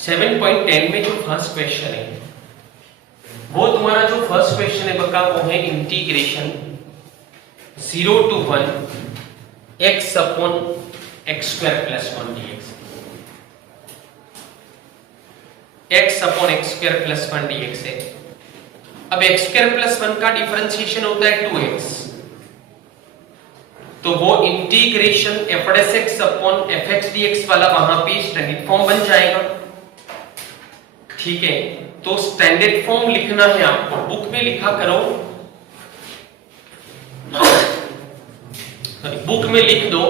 7.10 में जो first question है वो तुम्हारा जो फर्स्ट क्वेश्चन है बका वो है integration 0 to 1 x upon x square plus 1 dx x upon x square plus 1 dx है। अब x स्क्वायर प्लस 1 का डिफरेंशिएशन होता है 2x, तो वो integration f(x) upon fx dx वाला वहां पे स्टैंडर्ड फॉर्म बन जाएगा। ठीक है, तो स्टैंडर्ड फॉर्म लिखना है आपको, बुक में लिखा करो, बुक में लिख दो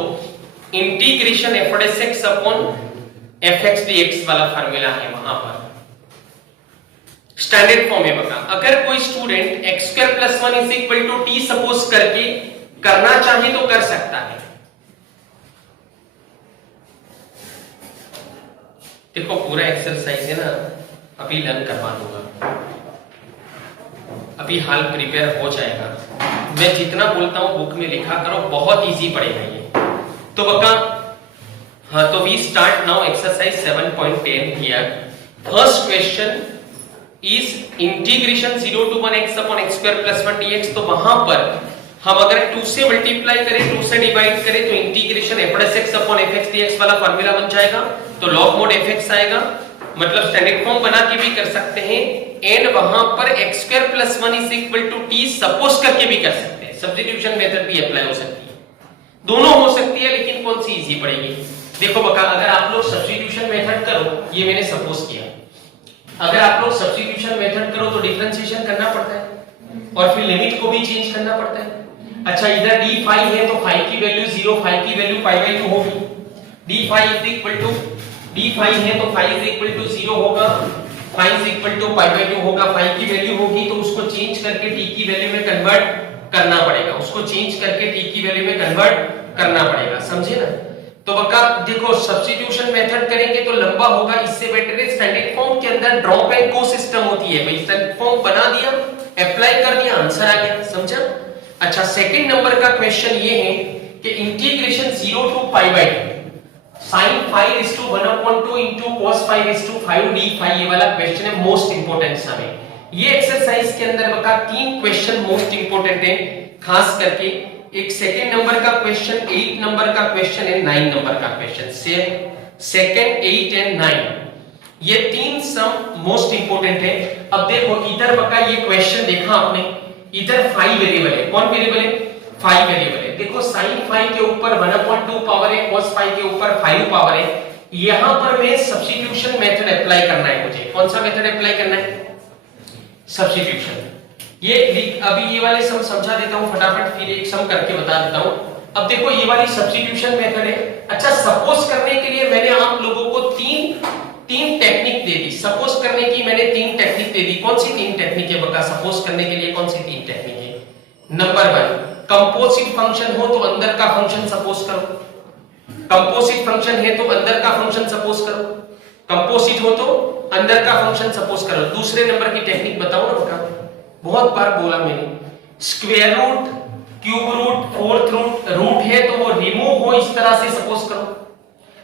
integration f(x) upon fx dx वाला फार्मूला है वहां पर स्टैंडर्ड फॉर्म है बता। अगर कोई student x square plus 1 is equal to t suppose करके करना चाहे तो कर सकता है। देखो पूरा एक्सरसाइज है ना, अभी लर्न करवा दूंगा, अभी हाल प्रिपेयर हो जाएगा। मैं जितना बोलता हूं बुक में लिखा करो, बहुत इजी पड़ेगा ये। तो बका हाँ, तो we start now exercise 7.10 here. First question is integration 0 to 1 x upon x square plus 1 dx। तो वहां पर हम अगर 2 से मल्टीप्लाई करें, 2 से डिवाइड करें तो integration f(x) upon fx dx वाला फार्मूला बन जाएगा। तो लॉग मोड fx आएगा, मतलब स्टैंडर्ड फॉर्म बना के भी कर सकते हैं, एंड वहां पर x square plus 1 is equal to t suppose करके भी कर सकते हैं। सब्स्टिट्यूशन मेथड भी अप्लाई हो सकती है, दोनों हो सकती है, लेकिन कौन सी इजी पड़ेगी? देखो बका, अगर आप लोग सब्स्टिट्यूशन मेथड करो, ये मैंने सपोज किया, अगर आप लोग सब्स्टिट्यूशन मेथड करो तो डिफरेंशिएशन करना पड़ता है और फिर लिमिट को भी चेंज करना पड़ता है। अच्छा, इधर d फाई है तो फाई की वैल्यू 0, फाई की वैल्यू π/2 होगी। d phi is equal to d phi है तो फाई इज इक्वल टू 0 होगा, फाई इज इक्वल टू π/2 होगा। फाई की वैल्यू होगी तो उसको चेंज करके t की वैल्यू में कन्वर्ट करना पड़ेगा, उसको चेंज करके t की वैल्यू में कन्वर्ट करना पड़ेगा, समझे ना? तो बका देखो, सब्स्टिट्यूशन मेथड करेंगे तो लंबा होगा, इससे बेटर है स्टैंडर्ड फॉर्म के अंदर ड्रॉप एंड गो सिस्टम होती है। भाई स्टैंडर्ड फॉर्म बना दिया, अप्लाई कर दिया, आंसर आ गया, समझा? अच्छा, सेकंड नंबर का क्वेश्चन ये है कि integration 0 to π/2 sin phi is to 1/2 into cos phi is to 5 d phi, ये वाला क्वेश्चन है मोस्ट इंपोर्टेंट सा है। ये एक्सरसाइज के अंदर बका 3 क्वेश्चन मोस्ट इंपोर्टेंट है, खास करके एक सेकंड नंबर का क्वेश्चन, 8 नंबर का क्वेश्चन है, 9 नंबर का क्वेश्चन। सेकंड, 8 एंड 9, ये 3 सम मोस्ट इंपोर्टेंट है। अब देखो इधर बका ये क्वेश्चन देखा आपने, इधर फाई वेरिएबल है, कौन वेरिएबल है? फाई वेरिएबल है। देखो sin फाई के ऊपर 1/2 पावर है, cos फाई के ऊपर 5 पावर है। यहां पर मैं सब्स्टिट्यूशन मेथड अप्लाई करना है मुझे। कौन सा मेथड अप्लाई करना है? सब्स्टिट्यूशन। ये अभी ये वाले सम समझा देता हूं फटाफट, फिर एक सम करके बता देता हूं। अब देखो ये वाली सब्स्टिट्यूशन मेथड है। अच्छा, सपोज करने के लिए मैंने आप लोगों को तीन टेक्निक दे दी, सपोज करने की मैंने 3 टेक्निक दे दी। कौन सी 3 टेक्निक है बका सपोज करने के लिए? कौन सी 3 टेक्निक है? नंबर 1, कंपोजिट फंक्शन हो तो अंदर का फंक्शन सपोज करो, कंपोजिट फंक्शन है तो अंदर का फंक्शन सपोज करो, कंपोजिट हो तो अंदर का फंक्शन सपोज करो। दूसरे नंबर की टेक्निक बताओ ना बका, बहुत बार बोला मैंने, square root, cube root, fourth root, root है तो वो रिमूव हो, इस तरह से सपोज करो।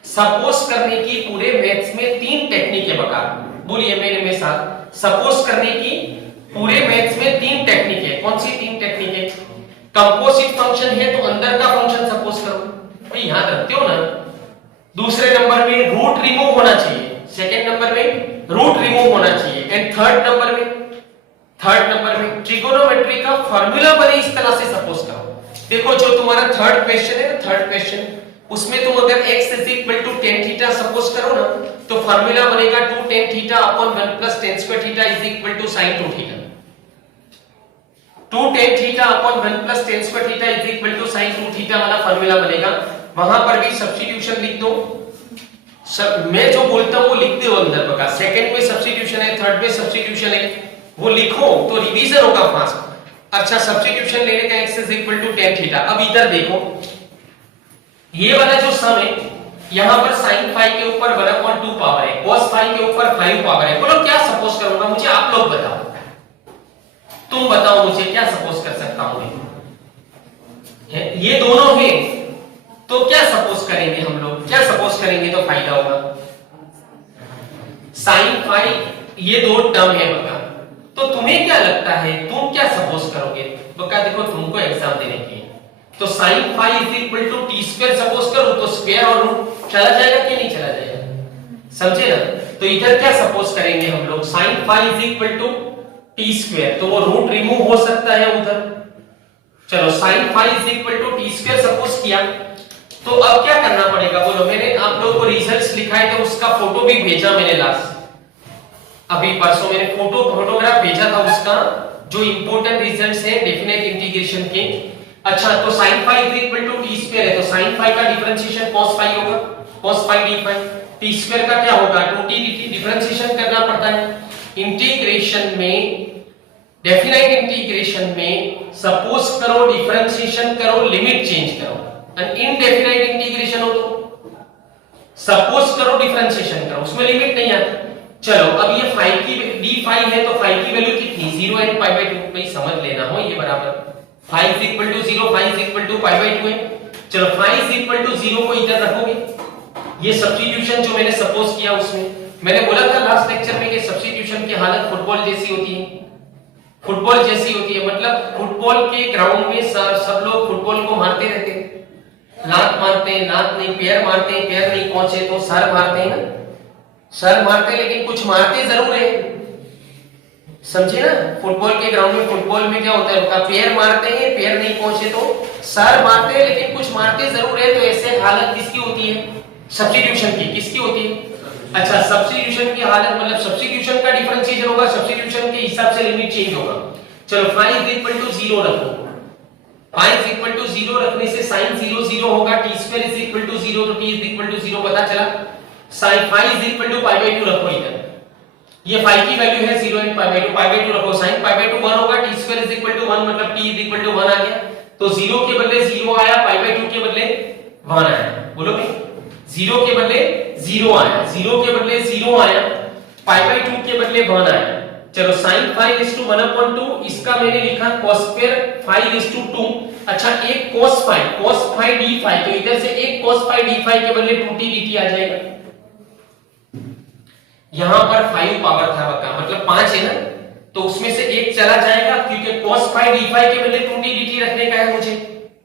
सपोज करने की पूरे मैथ्स में 3 टेक्निक है बका, बोलिए मेरे साथ, सपोज करने की पूरे मैथ्स में 3 टेक्निक है। कौन सी 3 टेक्निक है? कंपोजिट फंक्शन है तो अंदर का फंक्शन सपोज करो, भाई याद रखते हो ना। दूसरे नंबर में रूट रिमूव होना चाहिए, सेकंड नंबर में रूट रिमूव होना चाहिए, एंड थर्ड नंबर में ट्रिगोनोमेट्री का फार्मूला बने, इस तरह से सपोज करो। देखो जो तुम्हारा थर्ड क्वेश्चन है ना, थर्ड क्वेश्चन, उसमें तुम अगर x is equal to tan theta suppose करो ना, तो फार्मूला बनेगा 2 tan theta upon 1 plus tan square theta is equal to sin 2 theta. 2 tan theta upon 1 plus tan square theta is equal to sin 2 theta वाला formula बनेगा। वहां पर भी substitution लिख दो, सब मैं जो बोलता हूं वो लिख दो अंदर बका। सेकंड में सब्स्टिट्यूशन है, थर्ड में सब्स्टिट्यूशन है, वो लिखो तो रिवीजन होगा फास्ट। अच्छा, सब्स्टिट्यूशन लेने का x is equal to tan theta. अब इधर देखो, ये वाला जो सम है, यहां पर sin फाई के ऊपर 1/2 पावर है, cos फाई के ऊपर 5 पावर है। बोलो क्या सपोज करूंगा? मुझे आप लोग बताओ, तुम बताओ मुझे क्या सपोज कर सकता हूं मैं? ये दोनों हैं तो क्या सपोज करेंगे हम लोग? क्या सपोज करेंगे तो फायदा होगा? साइन फाइव ये दो टर्म है बका। तो तुम्हें क्या लगता है, तुम क्या सपोज करोगे बका? देखो तुमको एग्जाम देने की है, तो sine phi is equal to T square suppose करो, तो स्क्वायर और रूट चला जाएगा कि नहीं चला जाएगा? समझे ना? तो इधर क्या सपोज करेंगे हम लोग, sine phi is equal to T square, तो वो रूट रिमूव हो सकता है उधर। चलो sine phi is equal to T square suppose किया, तो अब क्या करना पड़ेगा बोलो? मैंने आप लोगों को रिजल्ट्स लिखा है, तो उसका फोटो भी भेजा मैंने लास्ट अभी परसों मैंने फोटोग्राफ भेजा था उसका, जो इंपॉर्टेंट रिजल्ट्स हैं डेफिनेट इंटीग्रेशन के। अच्छा, तो sin phi is equal to T square है, तो sin phi का डिफरेंशिएशन cos phi होगा, cos phi d phi। T square का क्या होगा, 2t dt, डिफरेंशिएशन करना पड़ता है इंटीग्रेशन में, डेफिनेट इंटीग्रेशन में। सपोज करो डिफरेंशिएशन करो, लिमिट चेंज करो, एंड इनडेफिनेट इंटीग्रेशन हो तो सपोज करो डिफरेंशिएशन करो, उसमें लिमिट नहीं आती। चलो अब ये phi की d phi है, तो phi की वैल्यू कितनी, 0 एंड pi by 2, भाई समझ लेना हो ये बराबर phi is equal to 0, phi is equal to pi by 2 है। चलो phi is equal to 0 को इधर रखोगे, ये सब्स्टिट्यूशन जो मैंने सपोज किया उसमें मैंने बोला था लास्ट लेक्चर में कि सब्स्टिट्यूशन की हालत फुटबॉल जैसी होती है, फुटबॉल जैसी होती है, मतलब फुटबॉल के ग्राउंड में सब लोग फुटबॉल को मारते रहते हैं, लात मारते हैं, लात नहीं पैर मारते हैं, पैर नहीं पहुंचे तो सर मारते हैं ना, सर मारते हैं, लेकिन कुछ मारते जरूर है, समझे ना? फुटबॉल के ग्राउंड में, फुटबॉल में क्या होता है उनका, पैर मारते हैं, पैर नहीं पहुंचे तो सर मारते हैं, लेकिन कुछ मारते जरूर है। तो ऐसे हालत किसकी होती है, सब्स्टिट्यूशन की। किसकी होती है? अच्छा, सब्स्टिट्यूशन की हालत मतलब सब्स्टिट्यूशन का डिफरेंशिएशन होगा, सब्स्टिट्यूशन के हिसाब से लिमिट चेंज होगा। चलो phi इज इक्वल टू 0 रखो, phi इज इक्वल टू 0 रखने से sin 0 0 होगा, t square is equal to 0, तो t इज इक्वल टू 0 पता चला। sin phi is equal to pi by 2 रखो इधर, ये phi की वैल्यू है 0 एंड pi by 2 रखो, sin pi by 2 1 होगा, t square is equal to 1 मतलब t इज इक्वल टू 1 आ गया, तो 0 के बदले 0 आया, pi by 2 के बदले 1 आया। बोलोगे 0 के बदले 0 आया, 0 के बदले 0 आया, pi by 2 के बदले 1 आया। चलो sin phi is to 1/2, इसका मैंने लिखा cos square phi is to 2। अच्छा, एक cos phi d phi, तो इधर से एक cos phi d phi के बदले 2t dt आ जाएगा। यहां पर 5 पावर था बका, मतलब 5 है ना, तो उसमें से एक चला जाएगा, क्योंकि cos phi d phi के बदले 2t dt रखने का है मुझे,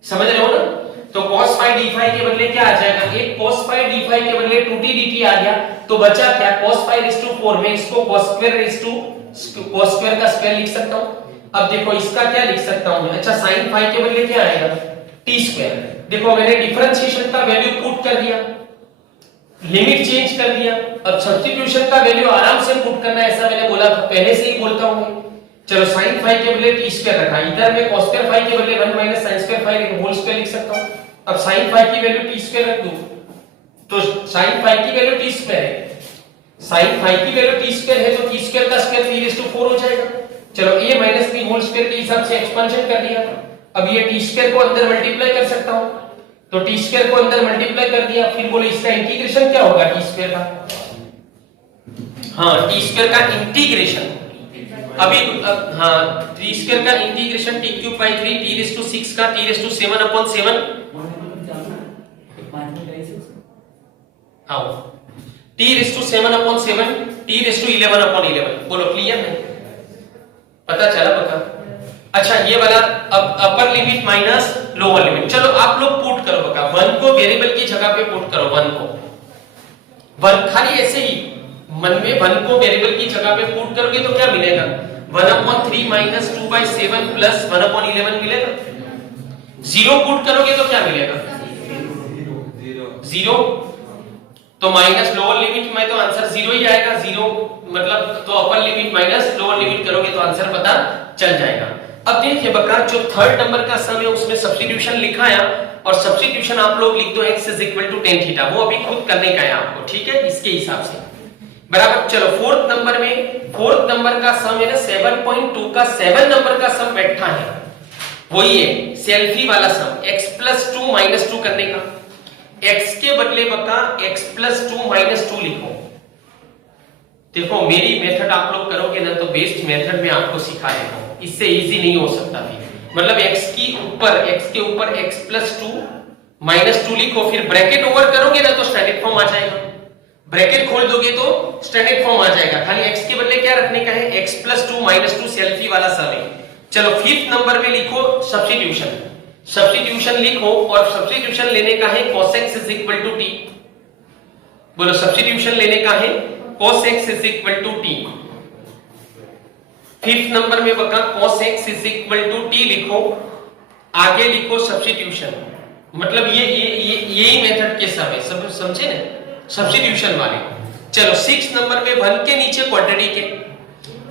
समझ रहे हो ना? तो cos phi d phi के बदले क्या आ जाएगा, एक cos phi d phi के बदले 2t dt आ गया, तो बचा क्या, cos phi raised to 4 में इसको cos square raised to cos square का स्क्वायर लिख सकता हूं। अब देखो इसका क्या लिख सकता हूं मैं, अच्छा sin phi के बदले क्या आएगा, t स्क्वायर। देखो मैंने डिफरेंशिएशन का वैल्यू पुट कर दिया, लिमिट चेंज कर दिया, अब सब्स्टिट्यूशन का वैल्यू आराम से पुट करना, ऐसा मैंने बोला था, पहले से ही बोलता हूं। चलो sin phi के बदले t स्क्वायर रखा, इधर मैं cos square phi के बदले 1 - sin square phi whole square लिख सकता हूं। अब sin phi की वैल्यू t स्क्वायर रख दूं, तो sin phi की वैल्यू t स्क्वायर है, sin phi की वैल्यू t स्क्वायर है, तो t स्क्वायर का स्क्वायर 3/4 हो जाएगा। चलो a - b होल स्क्वायर के हिसाब से एक्सपेंशन कर दिया, अब ये t स्क्वायर को अंदर मल्टीप्लाई कर सकता हूं, तो t स्क्वायर को अंदर मल्टीप्लाई कर दिया, फिर बोलो इसका इंटीग्रेशन क्या होगा t स्क्वायर का, हाँ t स्क्वायर का इंटीग्रेशन, अभी हाँ t स्क्वायर का इंटीग्रेशन t³ / 3 t⁶ का t⁷/7 आओ t⁷7/7 t�11/11, बोलो क्लियर है, पता चला पक्का? अच्छा, ये वाला अब upper limit minus lower limit, चलो आप लोग पुट करो बका, 1 को वेरिएबल की जगह पे पुट करो, 1 को 1 खाली ऐसे ही मन में 1 को वेरिएबल की जगह पे पुट करोगे तो क्या मिलेगा, 1/3 - 2/7 प्लस 1/11 मिलेगा। 0 पुट करोगे तो क्या मिलेगा, 0, तो माइनस लोअर लिमिट में तो आंसर 0 ही आएगा, 0 मतलब तो upper limit minus lower limit करोगे तो आंसर पता चल जाएगा। अब देखिए बका, जो थर्ड नंबर का सम है उसमें सब्स्टिट्यूशन लिखा है, और सब्स्टिट्यूशन आप लोग लिख दो x = tan थीटा, वो अभी खुद करने का है आपको, ठीक है, इसके हिसाब से बराबर। चलो फोर्थ नंबर का सम है ना 7.2 का 7 नंबर का सम बैठा है, वही है सेल्फी वाला सम, x + 2 - 2 करने का, x के बदले बका x + 2 - 2 लिखो। देखो मेरी मेथड आप लोग करोगे ना तो बेस्ट मेथड में आपको सिखा देता हूं, इससे इजी नहीं हो सकता फिर, मतलब x के ऊपर x + 2 - 2 लिखो, फिर ब्रैकेट ओवर करोगे ना तो स्टैंडर्ड फॉर्म आ जाएगा, ब्रैकेट खोल दोगे तो स्टैंडर्ड फॉर्म आ जाएगा, खाली x के बदले क्या रखने का है, x + 2 - 2 सेल्फी वाला सम है। चलो 5th नंबर में लिखो सब्स्टिट्यूशन। सब्स्टिट्यूशन लिखो और सब्स्टिट्यूशन लेने का है cos x = t। बोलो सब्स्टिट्यूशन लेने का है cos x = t। 5th number में बका cos x = t लिखो, आगे लिखो सब्स्टिट्यूशन। मतलब ये यही मेथड के सम है, सब समझे ना, सब्स्टिट्यूशन वाले। चलो 6 नंबर में 1 के नीचे क्वाड्रेटिक है,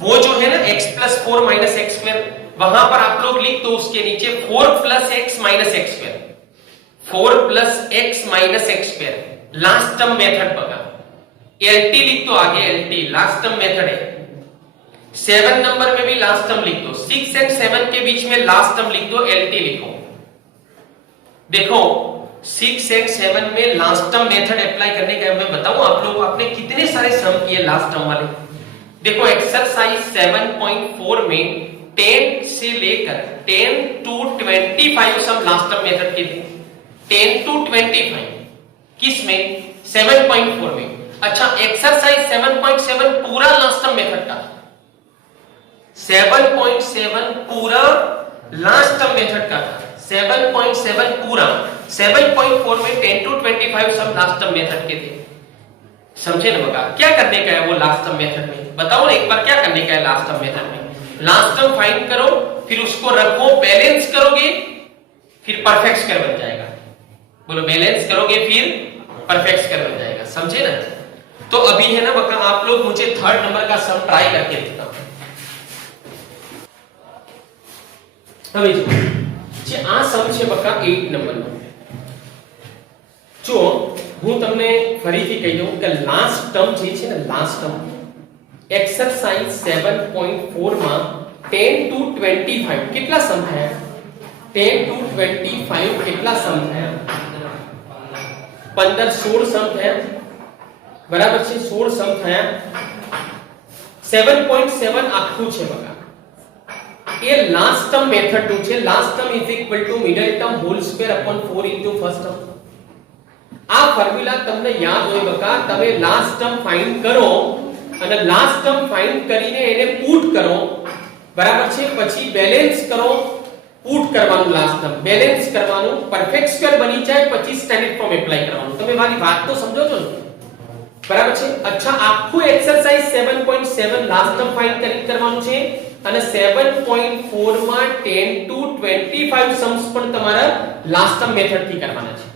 वो जो है ना x + 4 - x², वहां पर आप लोग लिख दो उसके नीचे 4 + x - x², 4 + x - x², last term method बगा। LT लिख दो आगे, LT लास्ट टर्म मेथड है। 7 नंबर में भी लास्ट टर्म लिख दो, 6 और 7 के बीच में लास्ट टर्म लिख दो, LT लिखो। देखो 6 और 7 में लास्ट टर्म मेथड अप्लाई करने का मैं बताऊं आप लोगों को, आपने कितने सारे सम किए लास्ट टर्म वाले। देखो एक्सरसाइज 7.4 में 10 से लेकर 10 to 25 sum last term method के थे। 10 to 25 किस में, 7.4 में। अच्छा एक्सरसाइज 7.7 पूरा लास्ट टर्म मेथड का, 7.7 पूरा लास्ट टर्म मेथड का था, 7.7 पूरा। 7.4 में 10 to 25 सब लास्ट टर्म मेथड के थे, समझे ना बका। क्या करने का है वो लास्ट टर्म मेथड में, बताओ ना एक बार, क्या करने का है लास्ट टर्म मेथड में। लास्ट टर्म फाइंड करो, फिर उसको रखो, बैलेंस करोगे, फिर परफेक्ट स्क्वायर बन जाएगा। बोलो बैलेंस करोगे फिर परफेक्ट स्क्वायर बन जाएगा, समझे ना। तो अभी है ना बका, आप लोग मुझे 3rd नंबर का सम ट्राई करके दिखाओ। હવે જે આ સમ છે બકા 8 નંબરનો, જો હું તમને ફરીથી કહી દઉં કે લાસ્ટ ટર્મ જે છે ને, લાસ્ટ ટર્મ એક્સરસાઇઝ 7.4 માં 10 to 25 કેટલા સમ થયા, 10 to 25 કેટલા સમ થયા, 15 16 સમ થયા, બરાબર છે, 16 સમ થયા। 7.7 આખું છે બકા, ये लास्ट टर्म मेथड નું છે। Last term = middle term whole square upon 4 into first term. આ ફોર્મ્યુલા તમને યાદ હોય બકા, તમે લાસ્ટ ટર્મ ફાઇન્ડ કરો અને લાસ્ટ ટર્મ ફાઇન્ડ કરીને એને પુટ કરો, બરાબર છે, પછી બેલેન્સ કરો, પુટ કરવાનું લાસ્ટ ટર્મ, બેલેન્સ કરવાનું, પરફેક્ટ સ્ક્વેર બની જાય, પછી સ્ટેન્ડર્ડ ફોર્મ એપ્લાય કરવાનું। તમે મારી વાત તો સમજો છો ને, બરાબર છે। अच्छा આખું એક્સરસાઇઝ 7.7 લાસ્ટ ટર્મ ફાઇન્ડ કરીને કરવાનું છે અને 7.4 માં 10 to 25 सम्स પણ તમારા લાસ્ટ ટર્મ મેથડ થી કરવાના છે।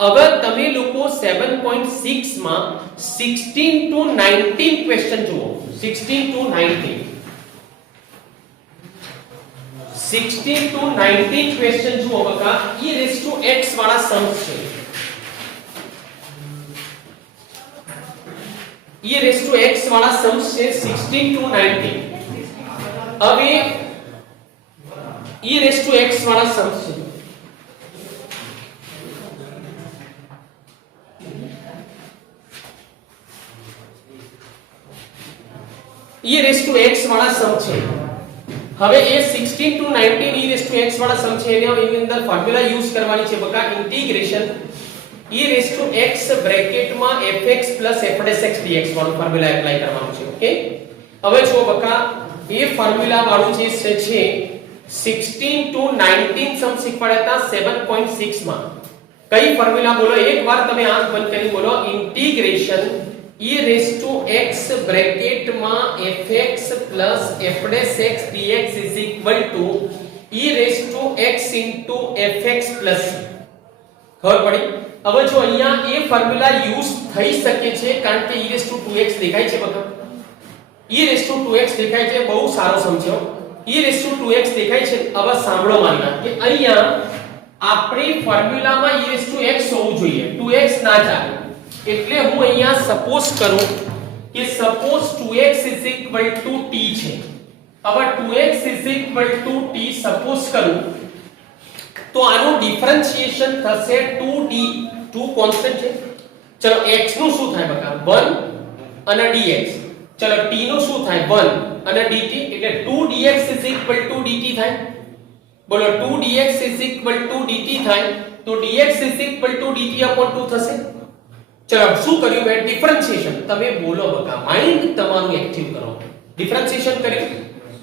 અગર તમે લોકો 7.6 માં 16 to 19 ક્વેશ્ચન જુઓ, 16 to 19 to 19 ક્વેશ્ચન જુઓ બકા, e⁻x વાળા सम्स છે, e⁻x वाला सम्स છે 16 to 19। अब ये e⁻x वाला सम्स છે, e⁻x वाला सम છે। હવે એ 16 to 19 e⁻x वाला सम છે, એની અંદર ફોર્મ્યુલા યુઝ કરવાની છે બકા, ઇન્ટિગ્રેશન e⁻x બ્રેકેટ માં fx + f'(x) dx વાળું ફોર્મ્યુલા એપ્લાય કરવાનું છે। ઓકે, હવે જો બકા એ ફોર્મ્યુલા વાળું જે છે 16 to 19 સમ શીખવાડ્યા હતા 7.6 માં। કઈ ફોર્મ્યુલા બોલો, એક વાર તમે આંખ બંધ કરી બોલો, ઇન્ટિગ્રેશન e⁻x બ્રેકેટ માં fx + f'(x) dx e⁻x into fx plus ખબર પડી। હવે જો અહીંયા એ ફોર્મ્યુલા યુઝ થઈ શકે છે કારણ કે e⁻2x દેખાય છે બકા, e⁻2x દેખાય છે, બહુ સારો સમજો, e⁻2x દેખાય છે। હવે સાંભળો મારી વાત કે અહીંયા આપણી ફોર્મ્યુલામાં e⁻x હોવું જોઈએ, 2x ના ચાલે, એટલે હું અહીંયા સપોઝ કરું કે સપોઝ 2x = t છે। હવે 2x = t સપોઝ કરું तो આનું ડિફરન્શિએશન થશે 2d, 2 કોન્સ્ટન્ટ છે। ચલો x નું શું થાય બકા, 1 અને dx। ચલો t નું શું થાય, 1 અને dt, એટલે 2dx = dt થાય। બોલો 2dx = dt થાય, તો dx = dt/2 થશે। ચલો શું કર્યું મેં? ડિફરન્શિએશન. તમે બોલો બકા, માઇન્ડ તમારું એક્ટિવ કરો. ડિફરન્શિએશન કર્યું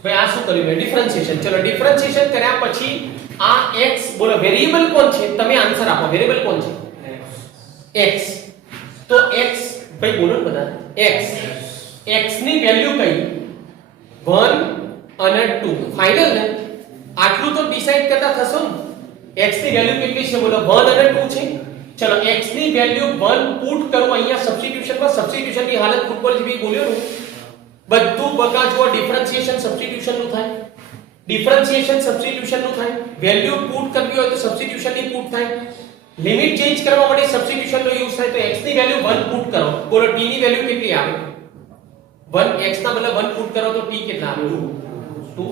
ભાઈ. આ શું કર્યું મેં? ડિફરન્શિએશન. ચલો ડિફરન્શિએશન કર્યા પછી આ x, બોલો વેરીએબલ કોણ છે? તમે આન્સર આપો. વેરીએબલ કોણ છે? x. તો x ભાઈ બોલો ને બધા. x ની વેલ્યુ કઈ? 1 અને 2. ફાઇનલ ને? આટલું તો ડિસાઈડ કરતા થશો ને. x ની વેલ્યુ કેટલી છે? બોલો 1 અને 2 છે. ચલો x ની વેલ્યુ 1 પુટ કરો અહીંયા સબસ્ટિટ્યુશનમાં. સબસ્ટિટ્યુશનની હાલત ફૂટબોલ જેવી બોલ્યો ને. બધું બકા જો ડિફરન્શિએશન સબસ્ટિટ્યુશન નું થાય. ડિફરન્શિએશન સબસ્ટિટ્યુશન નું થાય. વેલ્યુ પુટ કરવી હોય તો સબસ્ટિટ્યુશન ની પુટ થાય. લિમિટ ચેન્જ કરવા માટે સબસ્ટિટ્યુશન નો યુઝ થાય. તો x ની વેલ્યુ 1 પુટ કરો. બોલો t ની વેલ્યુ કેટલી આવે? 1. x ના બદલે 1 પુટ કરો તો t કેટલા આવે? 2.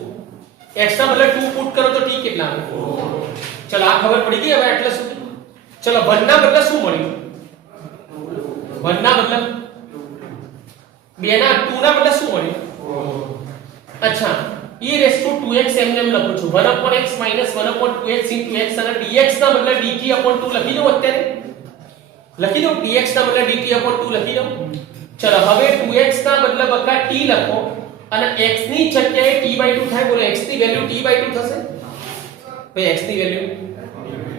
x ના બદલે 2 પુટ કરો તો t કેટલા આવે? 4. ચલો આ ખબર પડી ગઈ હવે એટલે શું? ચલો 1 ના બદલે શું મળ્યું? 1 ના બદલે 2 ના 2 ના બદલે શું મળ્યું? અચ્છા e raised to 2x એમને એમ લખું છું 1/x - 1/2x * x અને dx ના બદલે dt/2 લખી દઉં. અત્યારે લખી દઉં. dx ના બદલે dt/2 લખી દઉં. ચલો હવે 2x ના બદલે બકા t લખો અને x ની જગ્યાએ t/2 થાય. બોલો x ની વેલ્યુ t/2 થશે ભાઈ. x ની વેલ્યુ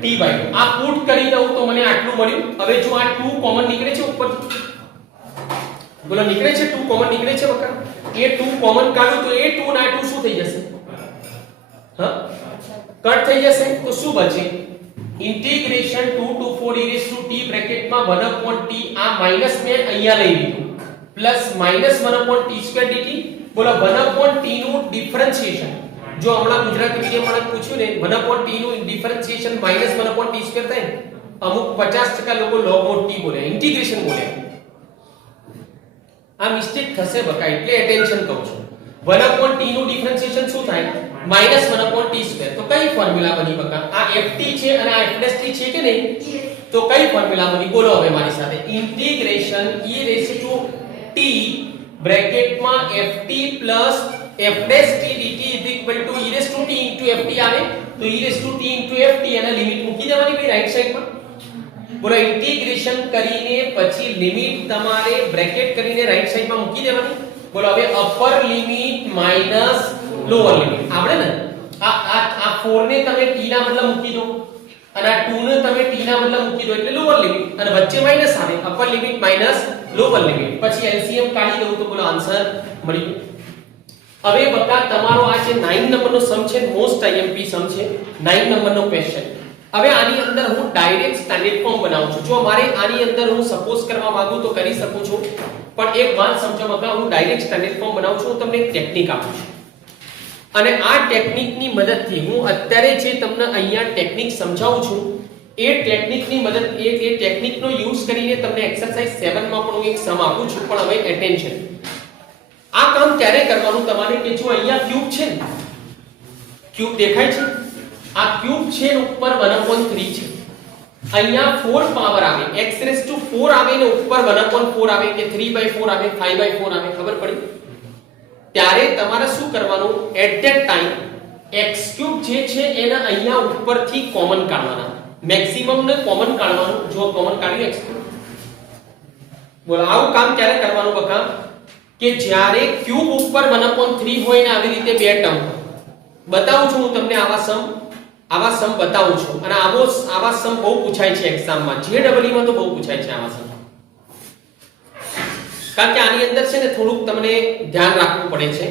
t/2. આ પુટ કરી દઉં તો મને આટલું મળ્યું. હવે જો આ 2 કોમન નીકળે છે ઉપર, બોલો નીકળે છે? 2 કોમન નીકળે છે બકા. એ 2 કોમન કાઢું તો એ 2 ના 2 શું થઈ જશે? હા કટ થઈ જશે. તો શું બચે? Integration 2 to 4 e raised to t બ્રેકેટમાં 1/t. આ માઈનસ મેં અહીંયા લઈ લીધું પ્લસ -1/t² dt. બોલો 1/t નું ડિફરન્શિએશન જો હમણાં ગુજરાતી મીડિયમ વાળા પૂછ્યું ને 1/t નું ડિફરન્શિએશન -1/t² થાય ને. અમુક 50% લોકો log t બોલે, ઇન્ટિગ્રેશન બોલે. આ મિસ્ટેક થશે બકા એટલે એટેન્શન કહું છું. 1/t નું ડિફરન્શિએશન શું થાય? -1/t². તો કઈ ફોર્મ્યુલા બની બકા? આ ft છે અને આ f'(t) છે કે નહીં? તો કઈ ફોર્મ્યુલા બની? બોલો હવે મારી સાથે. Integration e raised to t બ્રેકેટમાં ft plus f'(t) dt e raised to t into ft આવે. તો e raised to t into ft અને લિમિટ મૂકી દેવાની ભાઈ રાઈટ સાઈડમાં. બોલો ઇન્ટિગ્રેશન કરીને પછી લિમિટ તમારે બ્રેકેટ કરીને રાઈટ સાઈડમાં મૂકી દેવાની. બોલો હવે upper limit minus lower limit આપણે ને આ 4 ને તમે t ના બદલે મૂકી દો અને આ 2 ને તમે t ના બદલે મૂકી દો એટલે લોઅર લિમિટ અને વચ્ચે માઈનસ આવે. Upper limit minus lower limit. પછી LCM કાઢી દઉં તો બોલો આન્સર મળી ગયો. હવે બકા તમારો આ જે 9 નંબરનો સમ છે મોસ્ટ IMP સમ છે. 9 નંબરનો ક્વેશ્ચન. હવે આની અંદર હું ડાયરેક્ટ સ્ટાન્ડર્ડ ફોર્મ બનાવું છું. જો મારે આની અંદર હું સપોઝ કરવા માંગુ તો કરી શકું છું, પણ એક વાત સમજો બકા, હું ડાયરેક્ટ સ્ટાન્ડર્ડ ફોર્મ બનાવું છું. હું તમને એક ટેકનિક આપું છું અને આ ટેકનિકની મદદથી હું અત્યારે જે તમને અહીંયા ટેકનિક સમજાવું છું એ ટેકનિકની મદદ એ ટેકનિકનો યુઝ કરીને તમને એક્સરસાઇઝ 7 માં પણ હું એક સમ આપું છું. પણ હવે એટેન્શન, આ કામ ત્યારે કરવાનું તમારે કે જો અહીંયા ક્યુબ છે ને, ક્યુબ દેખાય છે? આ ક્યુબ છે ઉપર 1/3 છે. અહીંયા 4 પાવર આવે, x⁴ આવે ને ઉપર 1/4 આવે કે 3/4 આવે, 5/4 આવે. ખબર પડી? ત્યારે તમારે શું કરવાનું? એટ ધેટ ટાઈમ x³ જે છે એને અહીંયા ઉપરથી કોમન કાઢવાના. મેક્સિમમ ને કોમન કાઢવાનું. જો કોમન કાઢ્યું x³. બોલો આવું કામ ક્યારે કરવાનું બકા? કે જ્યારે ક્યુબ ઉપર 1/3 હોય ને આવી રીતે બે ટર્મ બતાવું છું હું તમને. આવા સમ બતાવું છું અને આવા સમ બહુ પૂછાય છે એક્ઝામમાં. JEE માં તો બહુ પૂછાય છે આવા સમ. કારણ કે આની અંદર છે ને થોડુંક તમને ધ્યાન રાખવું પડે છે.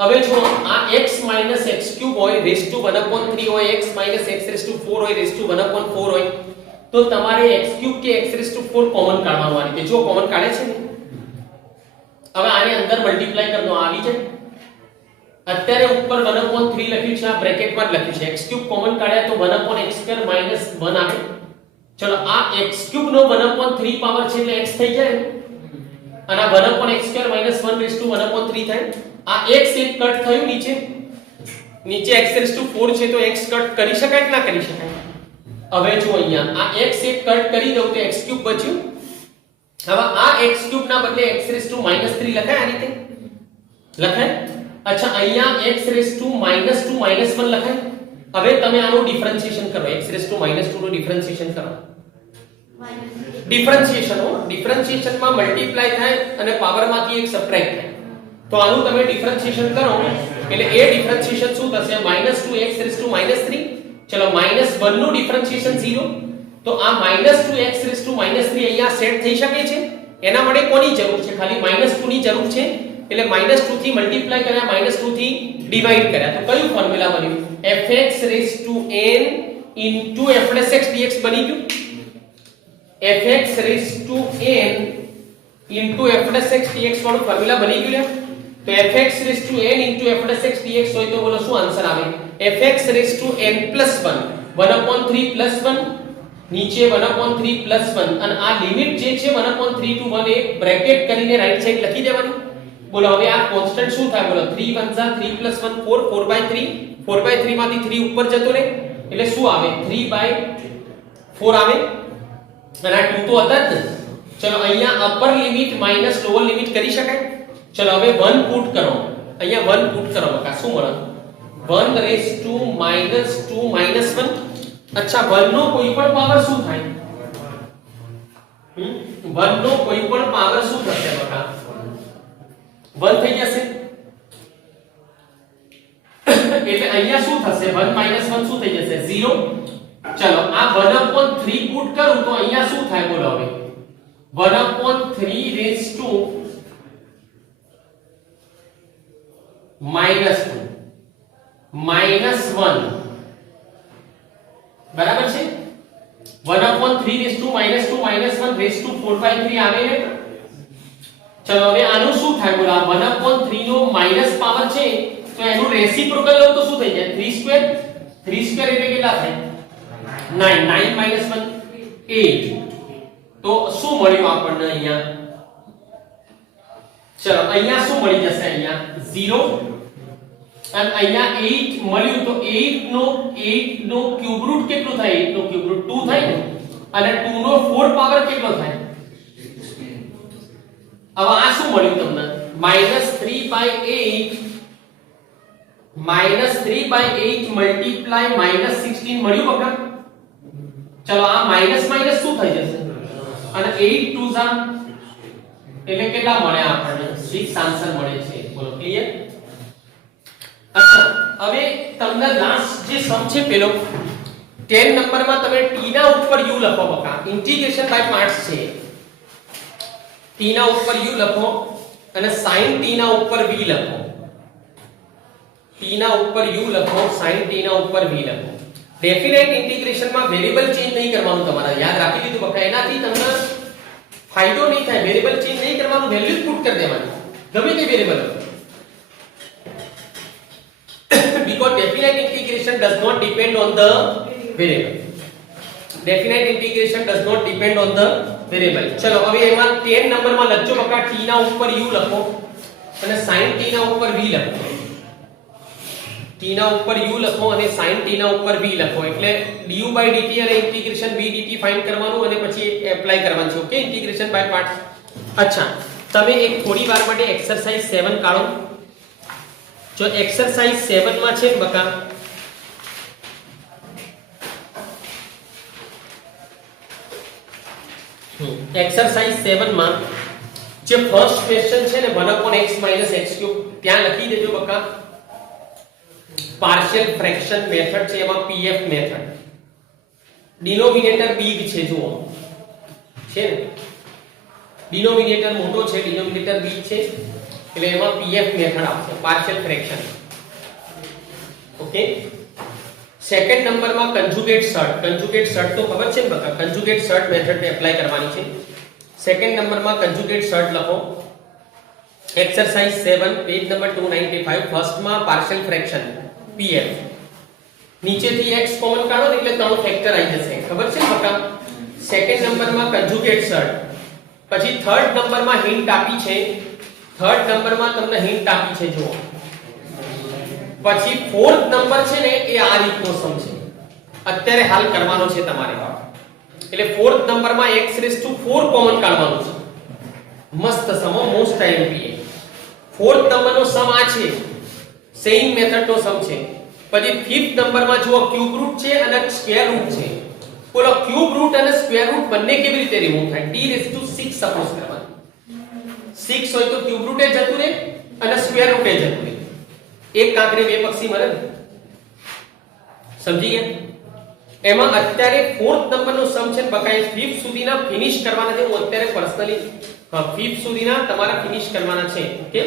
હવે જો આ x - x³ હોય (1/3) હોય, x - x⁴ હોય (1/4) હોય તો તમારે x³ કે x⁴ કોમન કાઢવાનું. આ રીતે જો કોમન કાઢે છે ને, હવે આને અંદર મલ્ટીપ્લાય કરનો આવી જાય. અત્યારે ઉપર 1/3 લખ્યું છે, આ બ્રેકેટમાં જ લખ્યું છે. x³ કોમન કાઢ્યા તો 1/x² - 1 આવે. ચલો આ x³ નો 1/3 પાવર છે એટલે x થઈ જાય અને આ 1/x² - 1/3 થાય. આ x એક કટ થયું નીચે x⁴ છે તો x કટ કરી શકાય કે ના કરી શકાય? હવે જો અહીંયા આ x એક કટ કરી દઉં તો x³ બચ્યું. હવે આ x³ ના બદલે x⁻³ -3 લખાય. આ રીતે લખાય. અચ્છા અહીંયા x⁻² - 1 લખાય. હવે તમે આનું ડિફરન્શિએશન કરો. x⁻² નું ડિફરન્શિએશન કરો. ડિફરન્શિએશન હો, ડિફરન્શિએશનમાં મલ્ટીપ્લાય થાય અને પાવરમાંથી એક સબટ્રેક્ટ થાય. તો આનું તમે ડિફરન્શિએશન કરો એટલે એ ડિફરન્શિએશન શું થશે? -2x⁻³ ચલો -1 નું ડિફરન્શિએશન 0. તો આ -2x⁻³ અહીંયા સેટ થઈ શકે છે. એના માટે કોની જરૂર છે? ખાલી -2 ની જરૂર છે. એટલે -2 થી મલ્ટીપ્લાય કર્યા, -2 થી ડિવાઈડ કર્યા. તો કયું ફોર્મ્યુલા બન્યું? fx⁻n * f+x dx બની ગયું. fx⁻n * f+x dx વાળું ફોર્મ્યુલા બની ગયું લે. તો fx⁻n * f+x dx હોય તો બોલો શું આન્સર આવે? fx⁻n + 1 1/3 + 1 નીચે 1/3 + 1 અને આ લિમિટ જે છે 1/3 to 1 એ બ્રેકેટ કરીને રાઈટ સાઈડ લખી દેવાની. બોલો હવે આ કોન્સ્ટન્ટ શું થાય? બોલો 3 * 1 3 + 1 4 4/3 4/3 માંથી 3 ઉપર જતો રહે એટલે શું આવે? 3/4 આવે. અને આ 2 તો હતા જ. ચલો અહીંયા upper limit minus lower limit કરી શકાય. ચલો હવે 1 પુટ કરો. અહીંયા 1 પુટ કરો બકા શું મળે? 1⁻2 - 1. અચ્છા 1 નો કોઈ પણ પાવર શું થાય? 1 નો કોઈ પણ પાવર શું થશે બકા? 1 થઈ જશે. એટલે અહીંયા શું થશે? 1 - 1 શું થઈ જશે? 0. ચલો આ 1/3 પુટ કરું તો અહીંયા શું થાય બોલો હવે? 1/3 રેઝ ટુ -2 -1 બરાબર છે. 1/3 રેઝ ટુ -2 -1 રેઝ ટુ 4/3 આવે ને. ચલો હવે આનું શું થાય બોલો? આ 1/3 નો માઈનસ પાવર છે તો એનું રેસિપ્રોકલ લો તો શું થઈ જાય? 3² એટલે કેટલા થાય? 9 9 - 1 8. તો શું મળ્યું આપણને અહીંયા? ચલો અહીંયા શું મળી જશે? અહીંયા 0 અને અહીંયા 8 મળ્યું તો 8 નો ક્યુબ રૂટ કેટલું થાય? 8 નો ક્યુબ રૂટ 2 થાય ને. અને 2 નો 4 પાવર કેટલો થાય? હવે આ શું મળ્યું તમને? -3/8 -3/8 * -16 મળ્યું બકા. ચલો આ માઈનસ માઈનસ શું થઈ જશે? અને 8 2 ઝા એટલે કેટલા મળે આપણને? 6 આન્સર મળે છે. બોલો ક્લિયર? અચ્છા હવે તમને લાસ્ટ જે સમ છે પેલો 10 નંબરમાં તમે t ના ઉપર u લખો બકા. ઇન્ટિગ્રેશન બાય પાર્ટ્સ છે. t ના ઉપર u લખો અને sin t ના ઉપર v લખો. t ના ઉપર u લખો, sin t ના ઉપર v લખો. ડેફિનેટ ઇન્ટિગ્રેશન માં વેરીએબલ ચેન્જ નહીં કરવાનું તમારે. યાદ રાખી લીધું બકા. એનાથી તમને ફાયદો નહીં થાય. વેરીએબલ ચેન્જ નહીં કરવાનું, વેલ્યુ પુટ કરી દેવાની ગમે તે variable. because definite integration does not depend on the variable. Definite integration does not depend on the variable. ચલો હવે એમાં 10 નંબરમાં લખજો બકા. t ના ઉપર u લખો અને sin t ના ઉપર v લખો. t ના ઉપર u લખો અને sin t ના ઉપર v લખો. એટલે du/dt અને ઇન્ટિગ્રેશન v dt ફાઇન્ડ કરવાનું અને પછી એપ્લાય કરવાનું છે. Okay, integration by parts. અચ્છા તમે એક થોડી વાર માટે એક્સરસાઇઝ 7 કાઢો. જો એક્સરસાઇઝ 7 માં છે ને બકા એક્સરસાઇઝ 7 માં જે ફર્સ્ટ ક્વેશ્ચન છે ને 1/x - x³ ત્યાં લખી દેજો બકા. પાર્શિયલ ફ્રેક્શન મેથડ છે એમાં pf મેથડ. ડિનોમિનેટર બિગ છે જુઓ છે ને. ડિનોમિનેટર મોટો છે, ડિનોમિનેટર બિગ છે એટલે એમાં pf મેથડ આવશે. Partial fraction. ઓકે. સેકન્ડ નંબરમાં કન્જુગેટ સર્ટ. કન્જુગેટ સર્ટ તો ખબર છે ને બકા. કન્જુગેટ સર્ટ મેથડ એપ્લાય કરવાની છે. સેકન્ડ નંબરમાં કન્જુગેટ સર્ટ લખો. Exercise 7 page number 295. ફર્સ્ટમાં પાર્શિયલ ફ્રેક્શન pf. નીચેથી x કોમન કાઢો એટલે ત્રણ ફેક્ટર આવી જશે. ખબર છે ને બકા. સેકન્ડ નંબરમાં કન્જુગેટ સર્ટ. પછી થર્ડ નંબરમાં હિન્ટ આપી છે. થર્ડ નંબરમાં તમને હિન્ટ આપી છે જુઓ. પછી ફોર્થ નંબર છે ને એ આ રીતનો સમ છે. અત્યારે હાલ કરવાનો છે તમારે. એટલે ફોર્થ નંબરમાં x⁴ કોમન કાઢવાનું છે. મસ્ત સમ, મોસ્ટ આઈએમપી. ફોર્થ નંબરનો સમ આ છે. સેમ મેથડ નો સમ છે. પછી ફિફ્થ નંબરમાં જુઓ ક્યુબ રૂટ છે અને સ્ક્વેર રૂટ છે. બોલો ક્યુબ રૂટ અને સ્ક્વેર રૂટ બંને કેવી રીતે રિમૂવ થાય? t6 સપોઝ કરવાનું 6 હોય તો ક્યુબ રૂટ એ જતું રહે અને સ્ક્વેર રૂટ એ જતું રહે, એક કાંકરે બે પક્ષી મરે ને, સમજી ગયા? એમાં અત્યારે 4th નંબરનો સમ છે બકાય 5th સુધીના ફિનિશ કરવાના છે. હું અત્યારે પર્સનલી 5th સુધીના તમારા ફિનિશ કરવાના છે. ઓકે